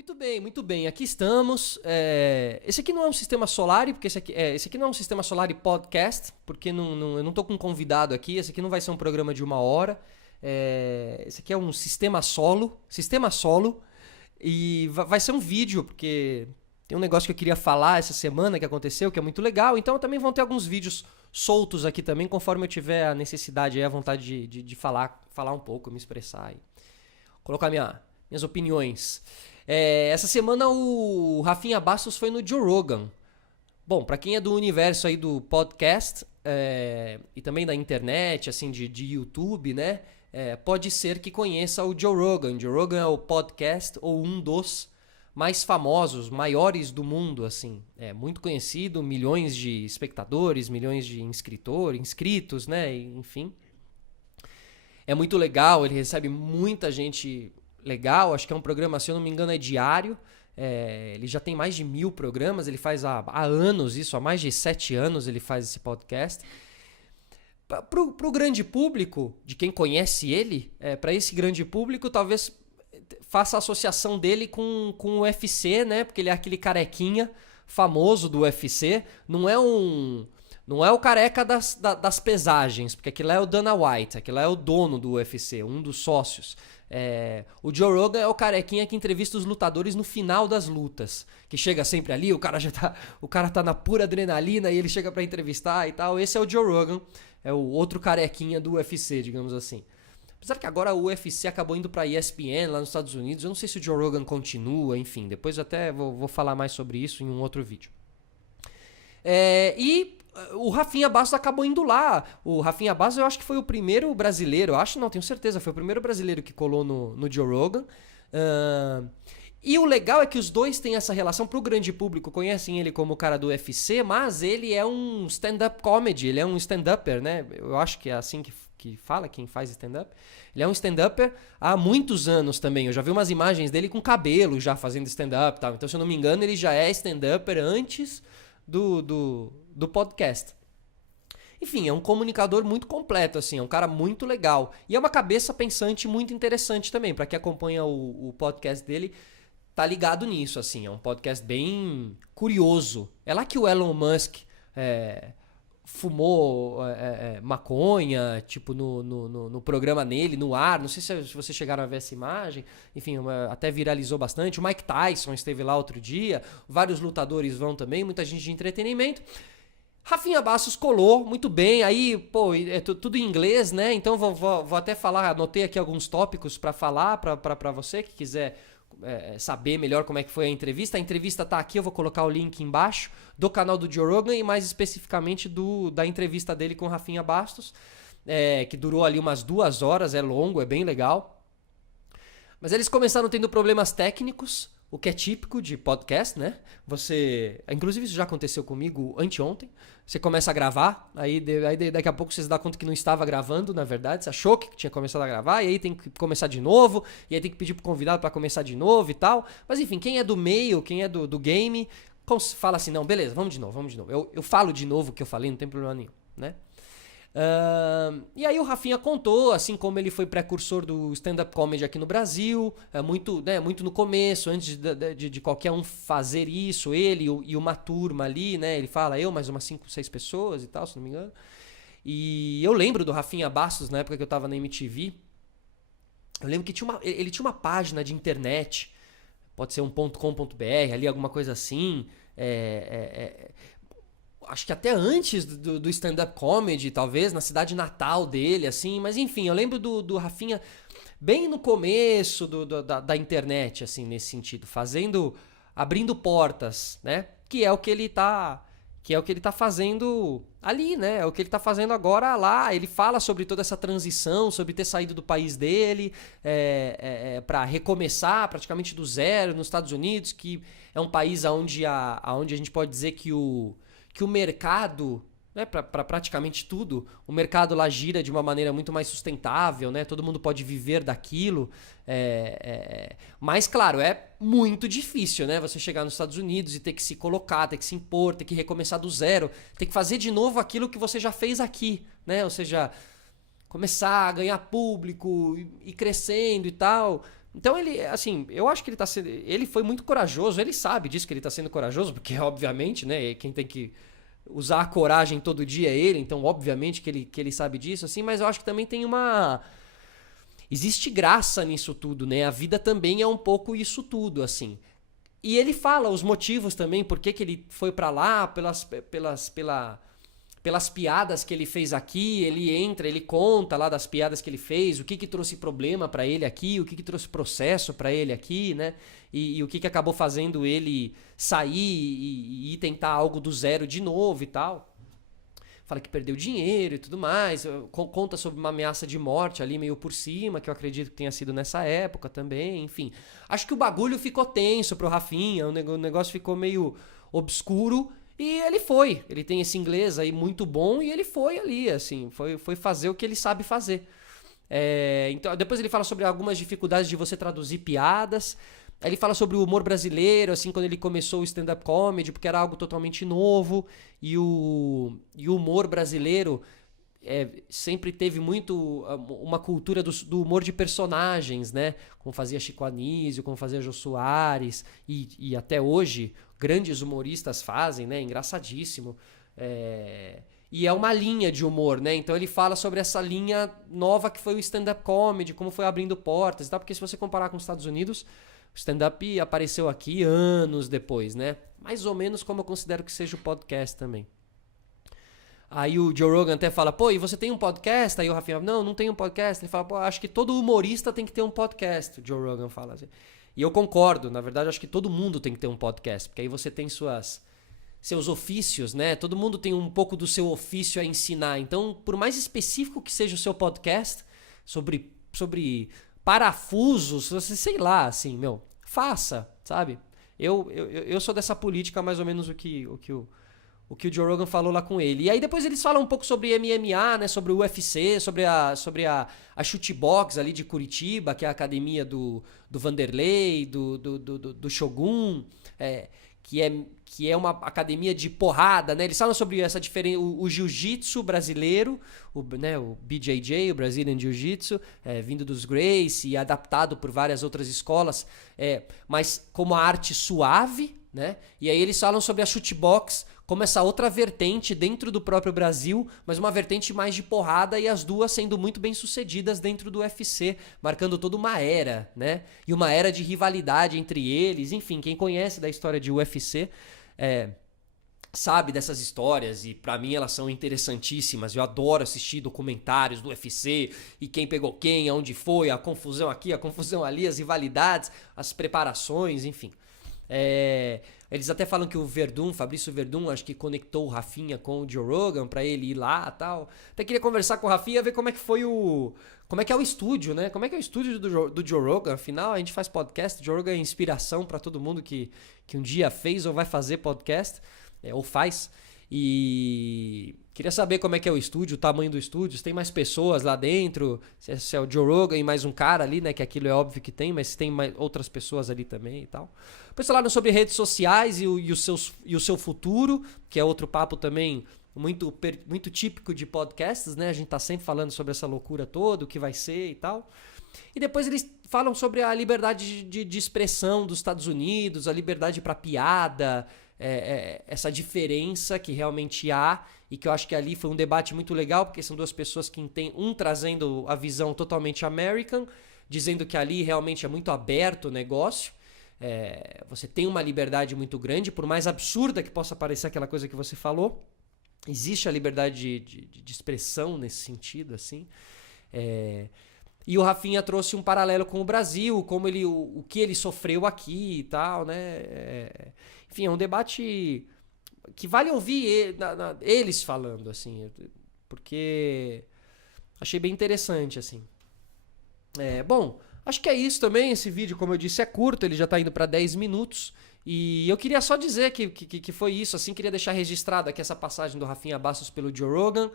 Muito bem, muito bem. Aqui estamos. Esse aqui não é um sistema Solari, porque esse aqui não é um sistema Solari podcast, porque eu não estou com um convidado aqui. Esse aqui não vai ser um programa de 1 hora. Esse aqui é um sistema solo, e vai ser um vídeo, porque tem um negócio que eu queria falar essa semana que aconteceu, que é muito legal. Então também vão ter alguns vídeos soltos aqui também, conforme eu tiver a necessidade e a vontade de falar um pouco, me expressar e colocar minhas opiniões. Essa semana o Rafinha Bastos foi no Joe Rogan. Bom, pra quem é do universo aí do podcast e também da internet, assim, de YouTube, né? Pode ser que conheça o Joe Rogan. Joe Rogan é o podcast ou um dos mais famosos, maiores do mundo, assim. É muito conhecido, milhões de espectadores, milhões de inscritos, né? Enfim. É muito legal, ele recebe muita gente legal, acho que é um programa, se eu não me engano, é diário. Ele já tem mais de 1000 programas, ele faz há anos isso, há mais de 7 anos ele faz esse podcast. Pro grande público, de quem conhece ele, para esse grande público, talvez faça a associação dele com o UFC, né? Porque ele é aquele carequinha famoso do UFC. Não é o careca das pesagens, porque aquilo é o Dana White, aquilo é o dono do UFC, um dos sócios. O Joe Rogan é o carequinha que entrevista os lutadores no final das lutas, que chega sempre ali, o cara tá na pura adrenalina e ele chega pra entrevistar e tal. Esse é o Joe Rogan, é o outro carequinha do UFC, digamos assim. Apesar que agora o UFC acabou indo pra ESPN lá nos Estados Unidos, eu não sei se o Joe Rogan continua, enfim, depois eu até vou falar mais sobre isso em um outro vídeo. E o Rafinha Bastos acabou indo lá. O Rafinha Bastos eu acho que foi o primeiro brasileiro, tenho certeza, foi o primeiro brasileiro que colou no Joe Rogan. E o legal é que os dois têm essa relação. Pro grande público, conhecem ele como o cara do UFC, mas ele é um stand-up comedy, ele é um stand-upper, né? Eu acho que é assim que fala, quem faz stand-up. Ele é um stand-upper há muitos anos também. Eu já vi umas imagens dele com cabelo já fazendo stand-up e tal. Então, se eu não me engano, ele já é stand-upper antes do podcast. Enfim, é um comunicador muito completo, assim, é um cara muito legal. E é uma cabeça pensante muito interessante também. Pra quem acompanha o podcast dele, tá ligado nisso, assim. É um podcast bem curioso. É lá que o Elon Musk fumou maconha, tipo, no programa nele, no ar. Não sei se vocês chegaram a ver essa imagem. Enfim, até viralizou bastante. O Mike Tyson esteve lá outro dia. Vários lutadores vão também, muita gente de entretenimento. Rafinha Bastos colou muito bem. Aí, pô, é tudo em inglês, né? Então vou até falar, anotei aqui alguns tópicos pra falar pra você que quiser saber melhor como é que foi a entrevista. A entrevista tá aqui, eu vou colocar o link embaixo do canal do Joe Rogan e mais especificamente da entrevista dele com o Rafinha Bastos, que durou ali umas 2 horas, é longo, é bem legal. Mas eles começaram tendo problemas técnicos, o que é típico de podcast, né? Inclusive isso já aconteceu comigo anteontem. Você começa a gravar, aí daqui a pouco você se dá conta que não estava gravando, na verdade. Você achou que tinha começado a gravar, e aí tem que começar de novo, e aí tem que pedir pro convidado para começar de novo e tal. Mas enfim, quem é do meio, quem é do game, fala assim, não, beleza, vamos de novo. Eu falo de novo o que eu falei, não tem problema nenhum, né? E aí o Rafinha contou, assim como ele foi precursor do stand-up comedy aqui no Brasil, muito no começo, antes de qualquer um fazer isso, ele e uma turma ali, né? Ele fala, eu mais umas 5, 6 pessoas e tal, se não me engano. E eu lembro do Rafinha Bastos, na época que eu tava na MTV, eu lembro que ele tinha uma página de internet, pode ser um .com.br, ali alguma coisa assim, acho que até antes do stand-up comedy, talvez, na cidade natal dele, assim. Mas enfim, eu lembro do Rafinha bem no começo da internet, assim, nesse sentido. Abrindo portas, né? Que é o que ele tá fazendo ali, né? É o que ele tá fazendo agora lá. Ele fala sobre toda essa transição, sobre ter saído do país dele para recomeçar praticamente do zero nos Estados Unidos, que é um país onde a gente pode dizer que o mercado, né, para praticamente tudo, o mercado lá gira de uma maneira muito mais sustentável, né? Todo mundo pode viver daquilo. Mas, claro, é muito difícil, né? Você chegar nos Estados Unidos e ter que se colocar, ter que se impor, ter que recomeçar do zero, ter que fazer de novo aquilo que você já fez aqui, né? Ou seja, começar a ganhar público, ir crescendo e tal. Então ele, assim, eu acho que ele foi muito corajoso, ele sabe disso que ele tá sendo corajoso, porque obviamente, né, quem tem que usar a coragem todo dia é ele, então obviamente que ele sabe disso, assim, mas eu acho que também tem existe graça nisso tudo, né? A vida também é um pouco isso tudo, assim. E ele fala os motivos também, por que ele foi pra lá, pelas piadas que ele fez aqui, ele conta lá das piadas que ele fez, o que trouxe problema pra ele aqui, o que trouxe processo pra ele aqui, né? E o que acabou fazendo ele sair e tentar algo do zero de novo e tal. Fala que perdeu dinheiro e tudo mais, conta sobre uma ameaça de morte ali meio por cima, que eu acredito que tenha sido nessa época também, enfim. Acho que o bagulho ficou tenso pro Rafinha, o negócio ficou meio obscuro e ele tem esse inglês aí muito bom e ele foi ali, assim, foi fazer o que ele sabe fazer. Então, depois ele fala sobre algumas dificuldades de você traduzir piadas. Aí ele fala sobre o humor brasileiro, assim, quando ele começou o stand-up comedy, porque era algo totalmente novo, e o humor brasileiro sempre teve muito uma cultura do humor de personagens, né? Como fazia Chico Anísio, como fazia Jô Soares, e até hoje grandes humoristas fazem, né? Engraçadíssimo. E é uma linha de humor, né? Então ele fala sobre essa linha nova que foi o stand-up comedy, como foi abrindo portas e tal, porque se você comparar com os Estados Unidos, o stand-up apareceu aqui anos depois, né? Mais ou menos como eu considero que seja o podcast também. Aí o Joe Rogan até fala, pô, e você tem um podcast? Aí o Rafinha, não tenho um podcast. Ele fala, pô, acho que todo humorista tem que ter um podcast. O Joe Rogan fala assim. E eu concordo, na verdade, acho que todo mundo tem que ter um podcast, porque aí você tem seus ofícios, né? Todo mundo tem um pouco do seu ofício a ensinar. Então, por mais específico que seja o seu podcast, sobre parafusos, sei lá, assim, faça, sabe? Eu sou dessa política mais ou menos o que o Joe Rogan falou lá com ele. E aí depois eles falam um pouco sobre MMA, né, sobre o UFC, sobre a Chutebox ali de Curitiba, que é a academia do Vanderlei, do Shogun, que é uma academia de porrada, né? Eles falam sobre essa diferença, o jiu-jitsu brasileiro, o BJJ, o Brazilian Jiu-Jitsu, vindo dos Gracie e adaptado por várias outras escolas, mas como a arte suave, né? E aí eles falam sobre a Chutebox como essa outra vertente dentro do próprio Brasil, mas uma vertente mais de porrada e as duas sendo muito bem sucedidas dentro do UFC, marcando toda uma era, né? E uma era de rivalidade entre eles, enfim, quem conhece da história de UFC sabe dessas histórias e pra mim elas são interessantíssimas. Eu adoro assistir documentários do UFC e quem pegou quem, aonde foi, a confusão aqui, a confusão ali, as rivalidades, as preparações, enfim. Eles até falam que o Fabrício Verdun, acho que conectou o Rafinha com o Joe Rogan pra ele ir lá e tal. Até queria conversar com o Rafinha, ver como é que foi como é que é o estúdio, né? Como é que é o estúdio do Joe Rogan? Afinal, a gente faz podcast, o Joe Rogan é inspiração pra todo mundo que um dia fez ou vai fazer podcast, ou faz. E queria saber como é que é o estúdio, o tamanho do estúdio, se tem mais pessoas lá dentro, se é o Joe Rogan e mais um cara ali, né? Que aquilo é óbvio que tem, mas se tem mais outras pessoas ali também e tal. Depois falaram sobre redes sociais e o seu futuro, que é outro papo também muito típico de podcasts, né? A gente tá sempre falando sobre essa loucura toda, o que vai ser e tal. E depois eles falam sobre a liberdade de expressão dos Estados Unidos, a liberdade para piada, essa diferença que realmente há e que eu acho que ali foi um debate muito legal, porque são duas pessoas que têm trazendo a visão totalmente American, dizendo que ali realmente é muito aberto o negócio. Você tem uma liberdade muito grande, por mais absurda que possa parecer aquela coisa que você falou, existe a liberdade de expressão nesse sentido, assim. E o Rafinha trouxe um paralelo com o Brasil, como o que ele sofreu aqui e tal, né? Enfim, é um debate que vale ouvir eles falando, assim, porque achei bem interessante, assim. Bom, acho que é isso também. Esse vídeo, como eu disse, é curto, ele já tá indo para 10 minutos. E eu queria só dizer que foi isso, assim, queria deixar registrado aqui essa passagem do Rafinha Bastos pelo Joe Rogan.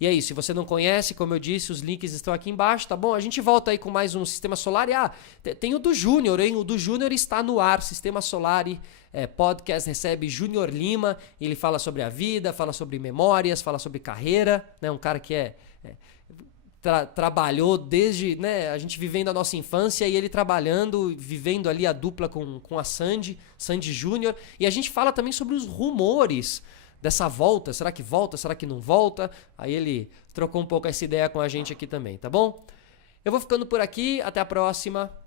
E é isso, se você não conhece, como eu disse, os links estão aqui embaixo, tá bom? A gente volta aí com mais um Sistema Solar. E tem o do Júnior, hein? O do Júnior está no ar, Sistema Solar Podcast, recebe Júnior Lima, ele fala sobre a vida, fala sobre memórias, fala sobre carreira, né? Um cara que trabalhou desde, né, a gente vivendo a nossa infância e ele trabalhando, vivendo ali a dupla com a Sandy Júnior. E a gente fala também sobre os rumores dessa volta. Será que volta? Será que não volta? Aí ele trocou um pouco essa ideia com a gente aqui também, tá bom? Eu vou ficando por aqui. Até a próxima.